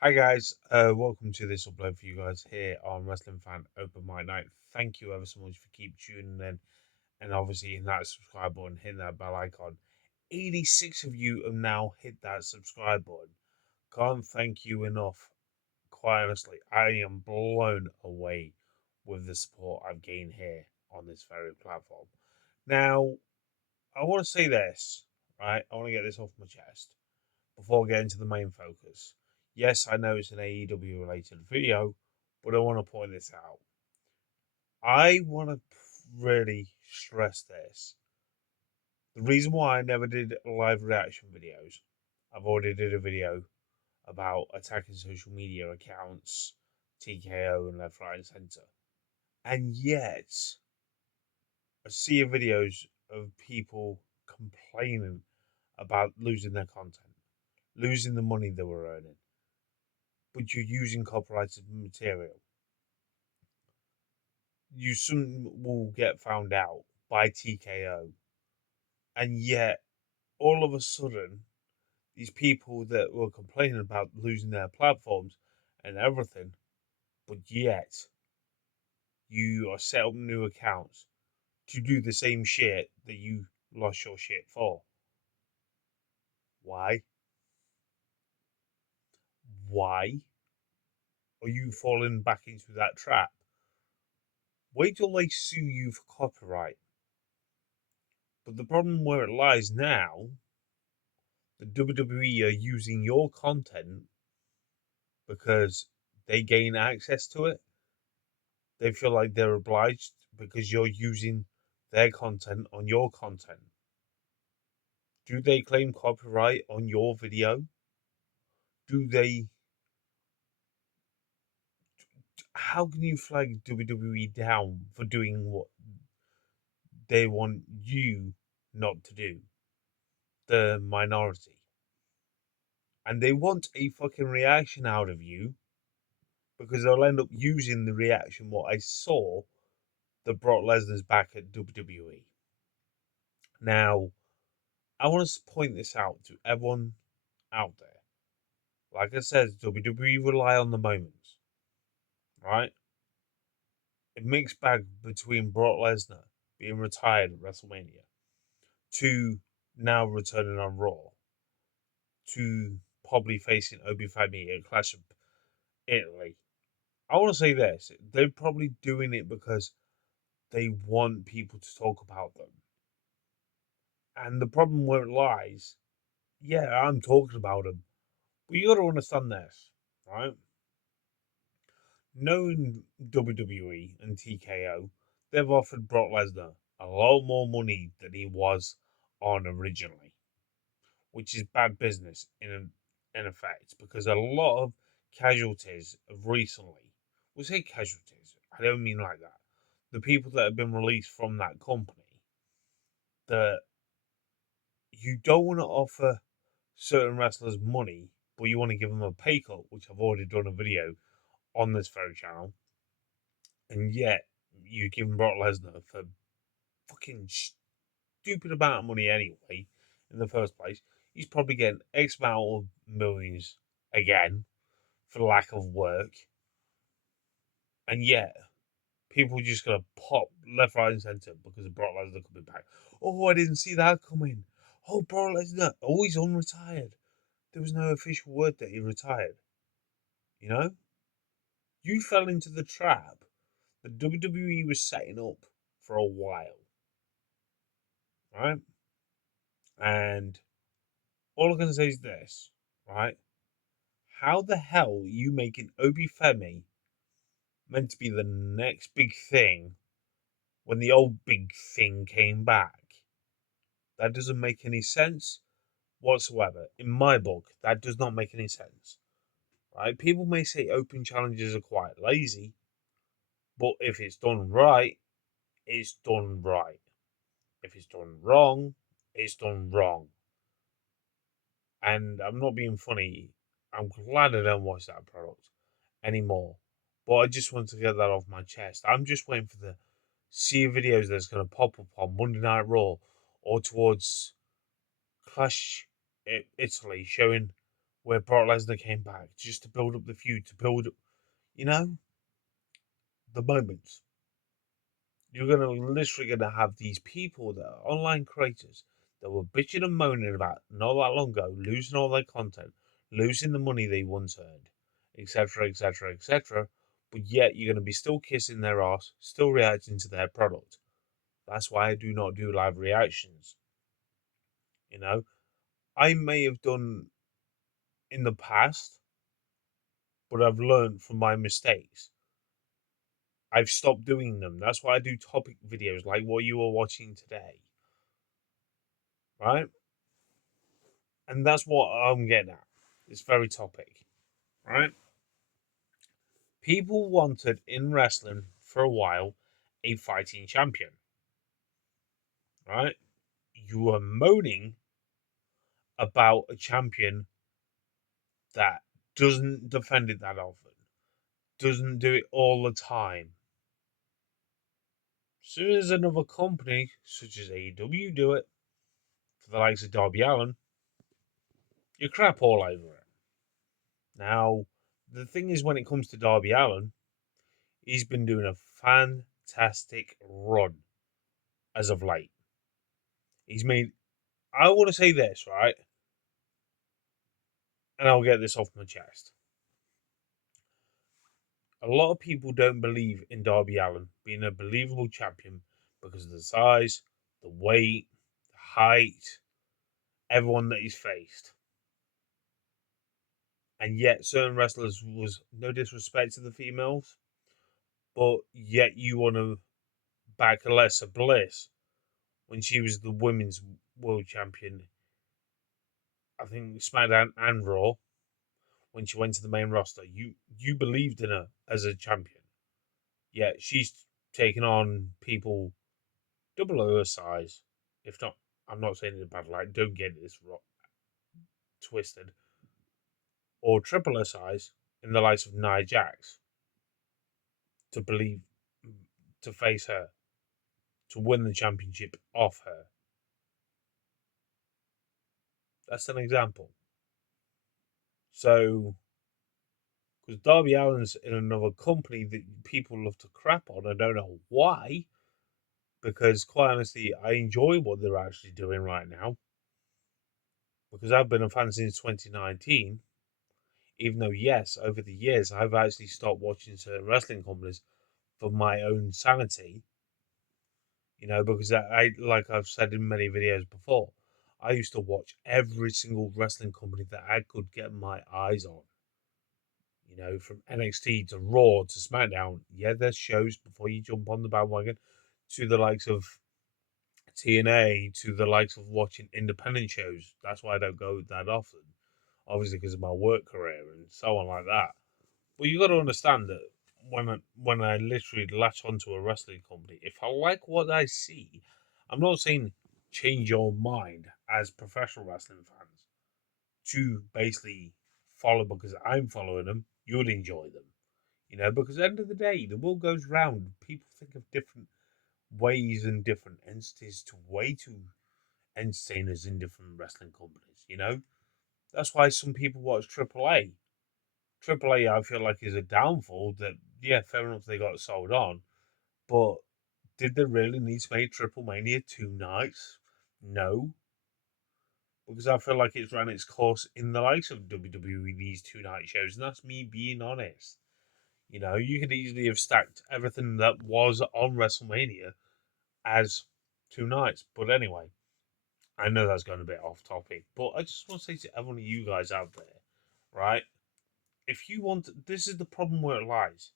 Hi guys, welcome to this upload for you guys here on Wrestling Fan Open Mic Night. Thank you ever so much for keep tuning in and obviously hitting that subscribe button, hitting that bell icon. 86 of you have now hit that subscribe button. Can't thank you enough. Quite honestly, I am blown away with the support I've gained here on this very platform. Now, I want to say this, right? I want to get this off my chest before getting to the main focus. Yes, I know it's an AEW related video, but I want to point this out. I want to really stress this. The reason why I never did live reaction videos, I've already did a video about attacking social media accounts, TKO and left, right, and center. And yet, I see videos of people complaining about losing their content, losing the money they were earning, but you're using copyrighted material. You soon will get found out by TKO. And yet, all of a sudden, these people that were complaining about losing their platforms and everything, but yet you are set up new accounts to do the same shit that you lost your shit for. Why? Why are you falling back into that trap? Wait till they sue you for copyright. But the problem where it lies now, the WWE are using your content because they gain access to it. They feel like they're obliged because you're using their content on your content. Do they claim copyright on your video? Do they? How can you flag WWE down for doing what they want you not to do? The minority. And they want a fucking reaction out of you because they'll end up using the reaction what I saw that Brock Lesnar's back at WWE. Now, I want to point this out to everyone out there. Like I said, WWE rely on the moments, right? A mixed bag between Brock Lesnar being retired at WrestleMania to now returning on Raw to probably facing Obi at Clash of Italy. I want to say this: they're probably doing it because they want people to talk about them. And the problem where it lies, yeah, I'm talking about them, but you got to understand this, right? Knowing WWE and TKO, they've offered Brock Lesnar a lot more money than he was on originally, which is bad business in effect because a lot of casualties of recently, we say casualties, I don't mean like that. The people that have been released from that company, that you don't want to offer certain wrestlers money, but you want to give them a pay cut, which I've already done a video on this very channel, and yet you give Brock Lesnar for fucking stupid amount of money anyway. In the first place, he's probably getting X amount of millions again for lack of work, and yet people are just gonna pop left, right, and center because of Brock Lesnar coming back. Oh, I didn't see that coming. Oh, Brock Lesnar, oh, he's unretired. There was no official word that he retired. You know, you fell into the trap that WWE was setting up for a while, right? And all I can say is this, right? How the hell are you making Obi meant to be the next big thing when the old big thing came back? That doesn't make any sense whatsoever. In my book, that does not make any sense. Right? People may say open challenges are quite lazy, but if it's done right, it's done right. If it's done wrong, it's done wrong. And I'm not being funny. I'm glad I don't watch that product anymore. But I just want to get that off my chest. I'm just waiting for the sea of videos that's going to pop up on Monday Night Raw or towards Clash Italy showing where Brock Lesnar came back just to build up the feud, to build up, you know, the moments. You're literally gonna have these people that are online creators that were bitching and moaning about not that long ago, losing all their content, losing the money they once earned, etc., etc., etc. But yet you're gonna be still kissing their ass, still reacting to their product. That's why I do not do live reactions. You know, I may have done in the past, but I've learned from my mistakes. I've stopped doing them. That's why I do topic videos like what you are watching today. Right? And that's what I'm getting at. This very topic. Right? People wanted in wrestling for a while a fighting champion. Right? You were moaning about a champion that doesn't defend it that often, doesn't do it all the time. As soon as another company, such as AEW, do it, for the likes of Darby Allin, you crap all over it. Now, the thing is, when it comes to Darby Allin, he's been doing a fantastic run as of late. He's made, I want to say this, right? And I'll get this off my chest. A lot of people don't believe in Darby Allin being a believable champion because of the size, the weight, the height, everyone that he's faced. And yet, certain wrestlers was no disrespect to the females, but yet you want to back Alexa Bliss when she was the women's world champion. I think SmackDown and Raw when she went to the main roster. You believed in her as a champion. Yet she's taken on people double her size. If not, I'm not saying it in a bad light. Don't get this twisted. Or triple her size in the likes of Nia Jax to believe to face her to win the championship off her. That's an example. So, because Darby Allin's in another company that people love to crap on, I don't know why. Because quite honestly, I enjoy what they're actually doing right now. Because I've been a fan since 2019. Even though, yes, over the years, I've actually stopped watching certain wrestling companies for my own sanity. Because like I've said in many videos before, I used to watch every single wrestling company that I could get my eyes on. From NXT to Raw to SmackDown. Yeah, there's shows before you jump on the bandwagon, to the likes of TNA, to the likes of watching independent shows. That's why I don't go that often, obviously because of my work career and so on like that. But you got to understand that when I literally latch onto a wrestling company, if I like what I see, I'm not saying change your mind as professional wrestling fans to basically follow because I'm following them. You'll enjoy them, because at the end of the day, the world goes round. People think of different ways and different entities to way to entertain us in different wrestling companies. That's why some people watch AAA. AAA, I feel like, is a downfall that, yeah, fair enough, they got sold on. But did they really need to make Triple Mania 2 nights? No. Because I feel like it's ran its course in the likes of WWE, these 2 night shows, and that's me being honest. You could easily have stacked everything that was on WrestleMania as 2 nights. But anyway, I know that's going a bit off topic, but I just want to say to every one of you guys out there, right? If you want, this is the problem where it lies.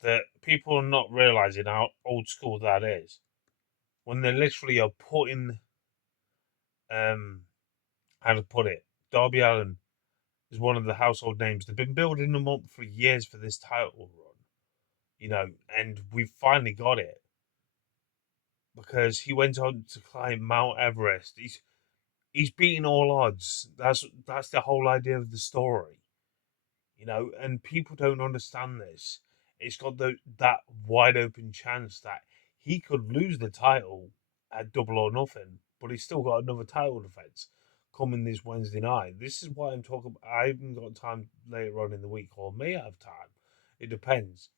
That people are not realizing how old school that is. When they literally are putting, how to put it, Darby Allin is one of the household names. They've been building them up for years for this title run, and we've finally got it because he went on to climb Mount Everest. He's beaten all odds. That's the whole idea of the story, and people don't understand this. It's got that wide open chance that he could lose the title at Double or Nothing, but he's still got another title defense coming this Wednesday night. This is why I'm talking about. I haven't got time later on in the week, or may have time. It depends.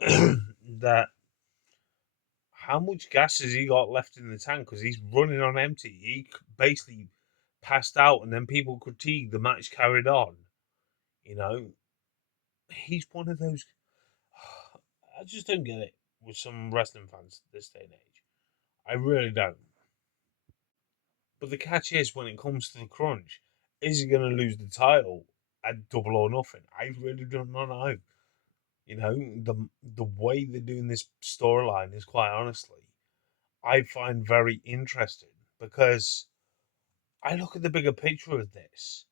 That how much gas has he got left in the tank? Because he's running on empty. He basically passed out, and then people critiqued the match carried on. You know, he's one of those. I just don't get it with some wrestling fans this day and age. I really don't. But the catch is, when it comes to the crunch, is he going to lose the title at Double or Nothing? I really don't know. You know, the way they're doing this storyline is, quite honestly, I find very interesting, because I look at the bigger picture of this.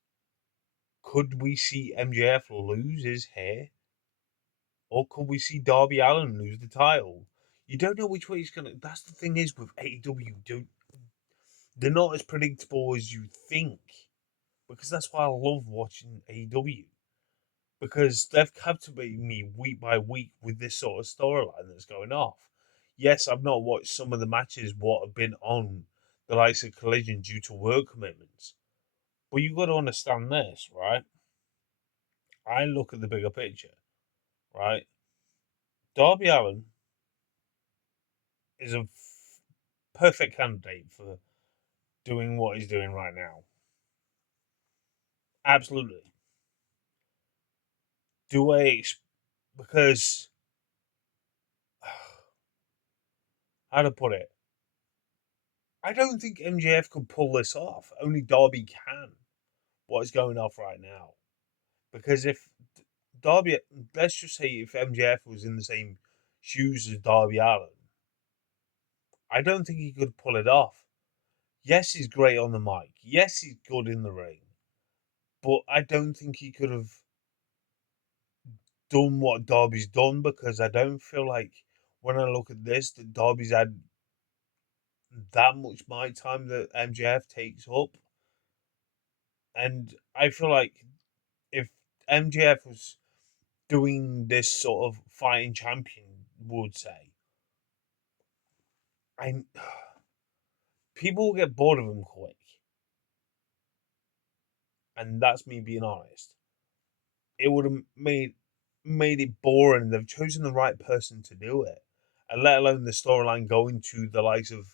Could we see MJF lose his hair? Or could we see Darby Allin lose the title? You don't know which way he's gonna. That's the thing is with AEW, they're not as predictable as you think, because that's why I love watching AEW, because they've captivated me week by week with this sort of storyline that's going off. Yes, I've not watched some of the matches what have been on the likes of Collision due to work commitments, but you've got to understand this, right? I look at the bigger picture, right? Darby Allin is a perfect candidate for doing what he's doing right now. Absolutely. Do I? Because how to put it? I don't think MJF could pull this off. Only Darby can. What is going off right now? Because if Darby, let's just say if MJF was in the same shoes as Darby Allin, I don't think he could pull it off. Yes, he's great on the mic. Yes, he's good in the ring. But I don't think he could have done what Darby's done, because I don't feel like, when I look at this, that Darby's had that much mic time that MJF takes up. And I feel like if MJF was doing this sort of fighting champion would say, I people will get bored of him quick. And that's me being honest. It would have made it boring. They've chosen the right person to do it. And let alone the storyline going to the likes of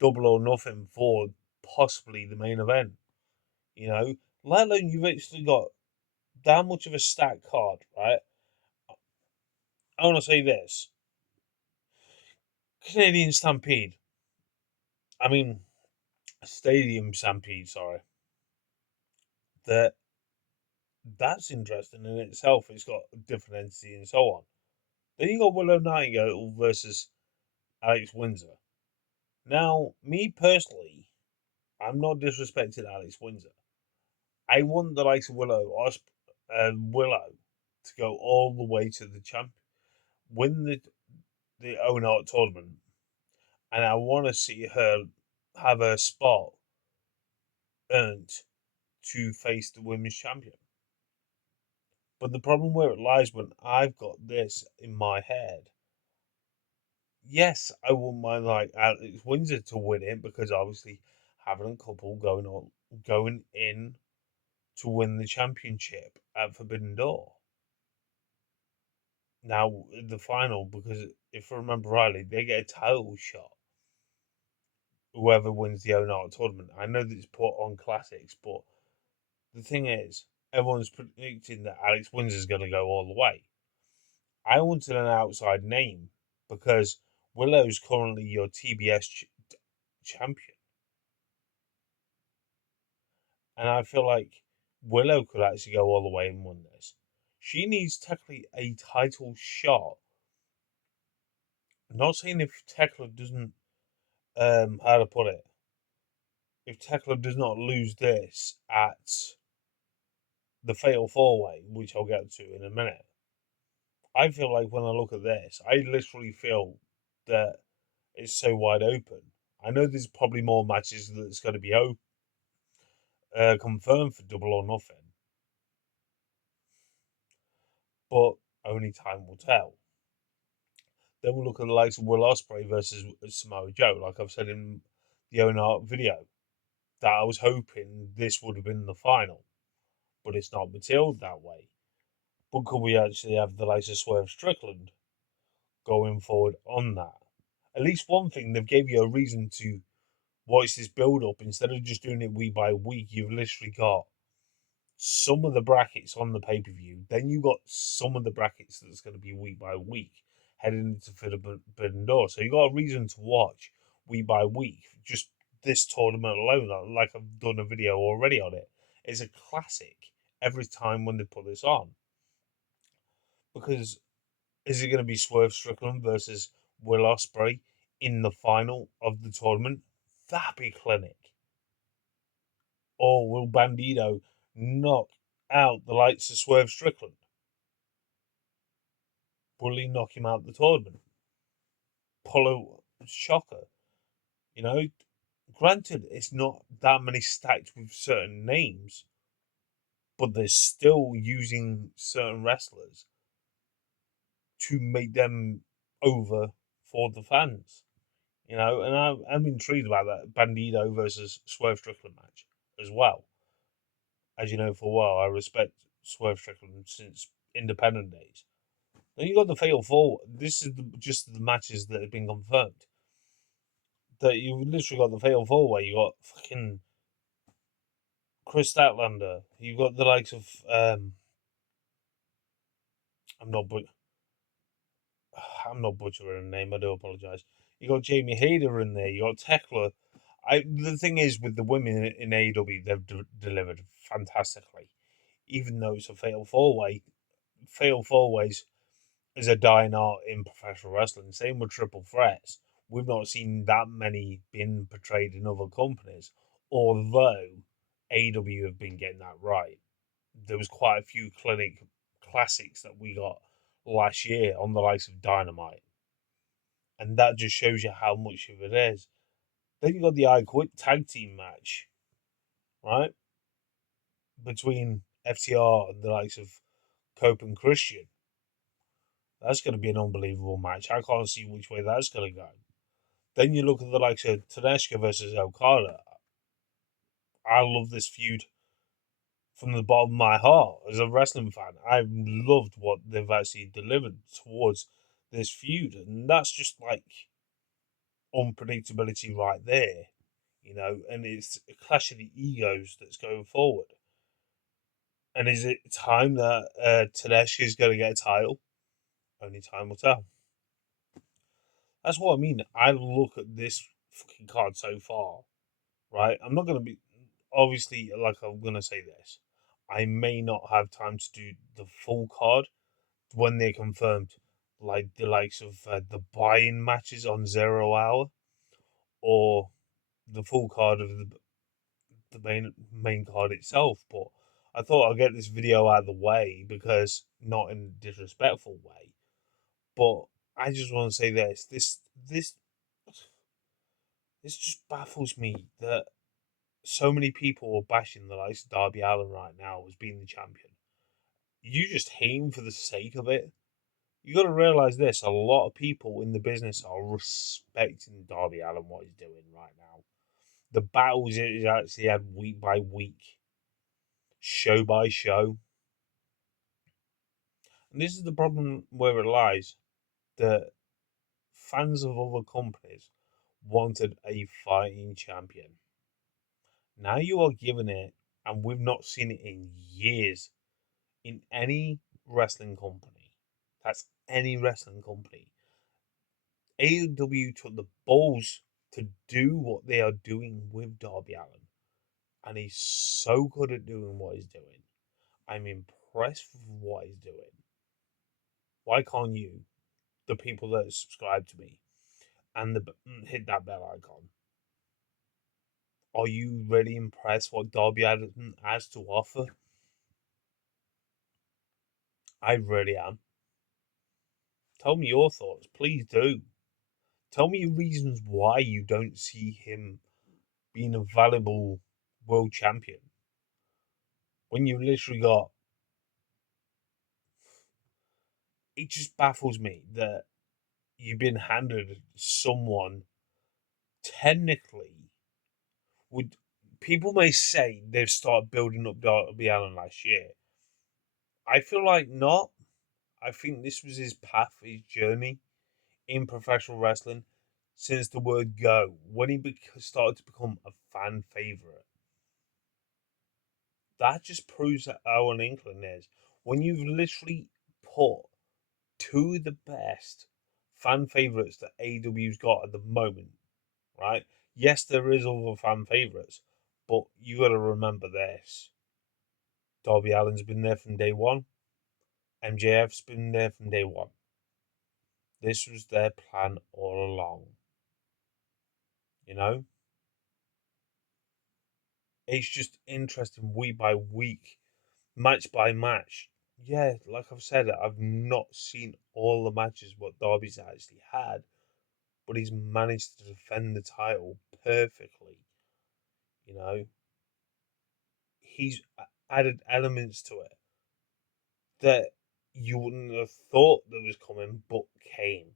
Double or Nothing for possibly the main event. You know? Let alone you've actually got that much of a stacked card, right? I want to say this. Canadian Stampede. I mean, Stadium Stampede, sorry. That that's interesting in itself. It's got a different entity and so on. Then you got Willow Nightingale versus Alex Windsor. Now, me personally, I'm not disrespecting Alex Windsor. I want the likes of Willow to go all the way to the champ, win the Owen Hart tournament, and I want to see her have her spot earned to face the women's champion. But the problem where it lies, when I've got this in my head, yes, I wouldn't mind like Alex Windsor to win it, because obviously having a couple going in to win the championship at Forbidden Door. Now the final, because if I remember rightly, they get a title shot. Whoever wins the Owen tournament. I know that it's put on classics, but the thing is, everyone's predicting that Alex Windsor is going to go all the way. I wanted an outside name, because Willow's currently your TBS champion. And I feel like Willow could actually go all the way and win this. She needs technically a title shot. I'm not saying if Tekla doesn't, how to put it, if Tekla does not lose this at the Fatal 4-Way, which I'll get to in a minute, I feel like when I look at this, I literally feel that it's so wide open. I know there's probably more matches that's going to be confirmed for Double or Nothing, but only time will tell. Then we'll look at the likes of Will Ospreay versus Samoa Joe, like I've said in the Owen Hart video. that I was hoping this would have been the final, but it's not materialized that way. But could we actually have the likes of Swerve Strickland going forward on that? At least one thing, they've gave you a reason to watch this build up instead of just doing it week by week. You've literally got some of the brackets on the pay per view, then you got some of the brackets that's going to be week by week heading into Forbidden Door. So you got a reason to watch week by week. Just this tournament alone, like I've done a video already on it, is a classic every time when they put this on. Because is it going to be Swerve Strickland versus Will Ospreay in the final of the tournament? That'd be clinic. Or will Bandito knock out the likes of Swerve Strickland? Will he knock him out the tournament? Pull a shocker. You know, granted, it's not that many stacked with certain names, but they're still using certain wrestlers to make them over for the fans. You know, and I'm intrigued about that Bandito versus Swerve Strickland match as well. As you know, for a while, I respect Swerve Strickland since independent days. Then you got the Fatal Four. This is just the matches that have been confirmed. That you literally got the Fatal Four where you got fucking Chris Statlander. You got the likes of I'm not but I'm not butchering the name. I do apologize. You got Jamie Hayter in there. You got Tekla. The thing is with the women in AEW, they've delivered fantastically. Even though it's a fatal four ways is a dying art in professional wrestling. Same with triple threats. We've not seen that many being portrayed in other companies, although AEW have been getting that right. There was quite a few clinic classics that we got last year on the likes of Dynamite, and that just shows you how much of it is. Then you got the I Quit tag team match, right, between FTR and the likes of Cope and Christian. That's going to be an unbelievable match. I can't see which way that's going to go. Then you look at the likes of Tedeschi versus Okada. I love this feud from the bottom of my heart as a wrestling fan. I've loved what they've actually delivered towards this feud, and that's just like unpredictability right there, you know. And it's a clash of the egos that's going forward. And is it time that Tedeschi is going to get a title? Only time will tell. That's what I mean. I look at this fucking card so far, right? I'm not going to be obviously like I'm going to say this. I may not have time to do the full card when they're confirmed, like the likes of the buy-in matches on 0 Hour or the full card of the main card itself. But I thought I'd get this video out of the way because not in a disrespectful way, but I just want to say this just baffles me that so many people are bashing the likes of Darby Allin right now as being the champion. You just hate him for the sake of it. You got to realize this: a lot of people in the business are respecting Darby Allin what he's doing right now. The battles he's actually had week by week, show by show, and this is the problem where it lies. That fans of other companies wanted a fighting champion. Now you are giving it, and we've not seen it in years in any wrestling company. That's any wrestling company. AEW took the balls to do what they are doing with Darby Allin, and he's so good at doing what he's doing. I'm impressed with what he's doing. Why can't you, the people that subscribe to me, and hit that bell icon? Are you really impressed what Darby Allin has to offer? I really am. Tell me your thoughts, please do. Tell me reasons why you don't see him being a valuable world champion when you literally got. It just baffles me that you've been handed someone technically would people may say they've started building up Darby Allin last year. I feel like not. I think this was his path, his journey in professional wrestling since the word go, when he started to become a fan favorite. That just proves that how an inkling is. When you've literally put two of the best fan favorites that AEW's got at the moment, right? Yes, there is other fan favorites, but you got to remember this. Darby Allin's been there from day one. MJF's been there from day one. This was their plan all along. You know? It's just interesting week by week, match by match. Yeah, like I've said, I've not seen all the matches what Darby's actually had, but he's managed to defend the title perfectly. You know, he's added elements to it that you wouldn't have thought that was coming, but came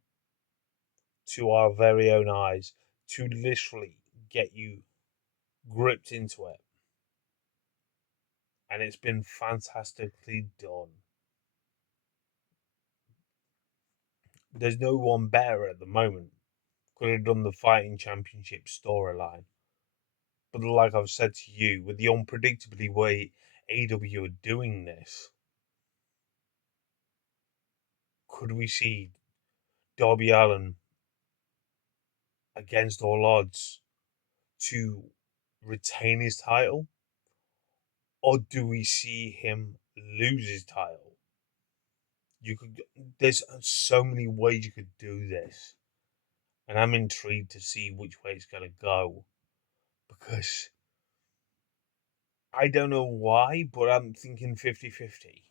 to our very own eyes to literally get you gripped into it. And it's been fantastically done. There's no one better at the moment. Could have done the fighting championship storyline. But like I've said to you, with the unpredictably way AEW are doing this, could we see Darby Allin against all odds to retain his title? Or do we see him lose his title? There's so many ways you could do this. And I'm intrigued to see which way it's gonna go. Because I don't know why, but I'm thinking 50-50.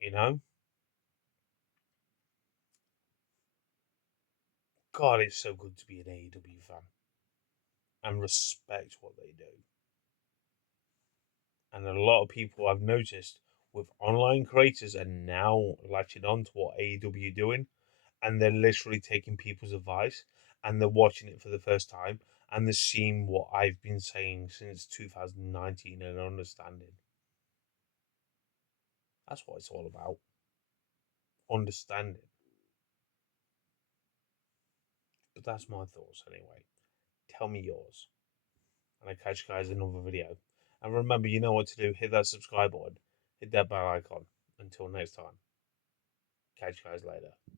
You know? God, it's so good to be an AEW fan and respect what they do. And a lot of people I've noticed with online creators are now latching on to what AEW doing, and they're literally taking people's advice and they're watching it for the first time and they're seeing what I've been saying since 2019 and understanding. That's what it's all about. Understanding. But that's my thoughts anyway. Tell me yours. And I'll catch you guys in another video. And remember, you know what to do. Hit that subscribe button. Hit that bell icon. Until next time. Catch you guys later.